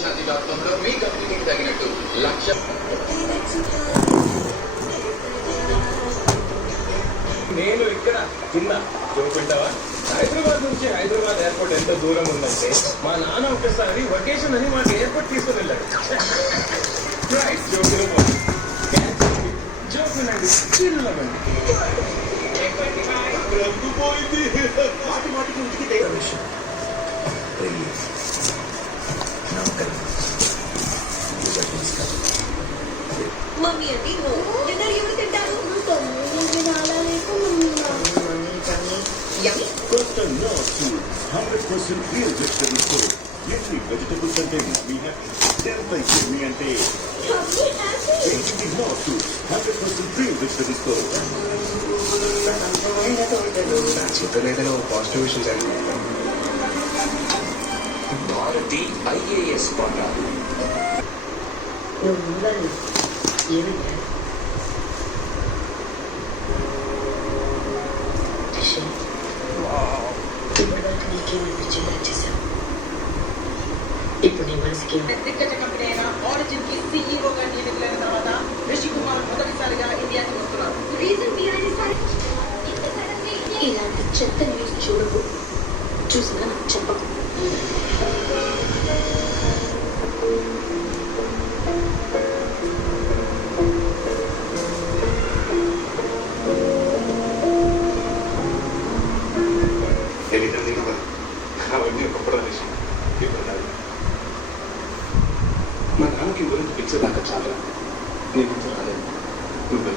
వాస్తుశాంతి.com లో మీ కంపెనీకి తగినట్టు లక్ష. నేను ఇక్కడ చిన్న చూపింటావా? హైదరాబాద్ నుంచి హైదరాబాద్ ఎయిర్పోర్ట్ ఎంత దూరం ఉందంటే మా నాన్న ఒకసారి వెకేషన్ అని మాకు ఎయిర్పోర్ట్ తీసుకుని వెళ్ళాడు. జోకునండి చిన్నమండి మాటి మాటికి ఉతికితే మమ్మీ అండి డిన్నర్ ఎవరు తింటారు? Custom North Food, 100% real vegetable food. Every vegetable contains we have 10 places me and day. Basically North Food, 100% real vegetable food. చిత్రలేఖలో positive విషయం భారతి ఐఏఎస్ పాఠాలు. నువ్వు ముందని ఏమిటా ఇప్పటివరకు నీకేమనిపించిందో చేశాను. ఇప్పుడు నీ మనసుకి దిగ్గజ కంపెనీ అయిన ఆరిజిన్ కి సీఈఓగా నియమితులైన తర్వాత రిషి కుమార్ మొదటిసారిగా ఇండియాకి వస్తున్నారు. ఇలాంటి చెత్త న్యూస్ చూడకు, చూసినా నాకు చెప్పకు. అవన్నీ ఒకప్పుడు విషయం. ఇప్పుడు మా నాన్నకి గురించి పిలిచేదాకా చాలా నీ గురించి రాలేదు. నువ్వు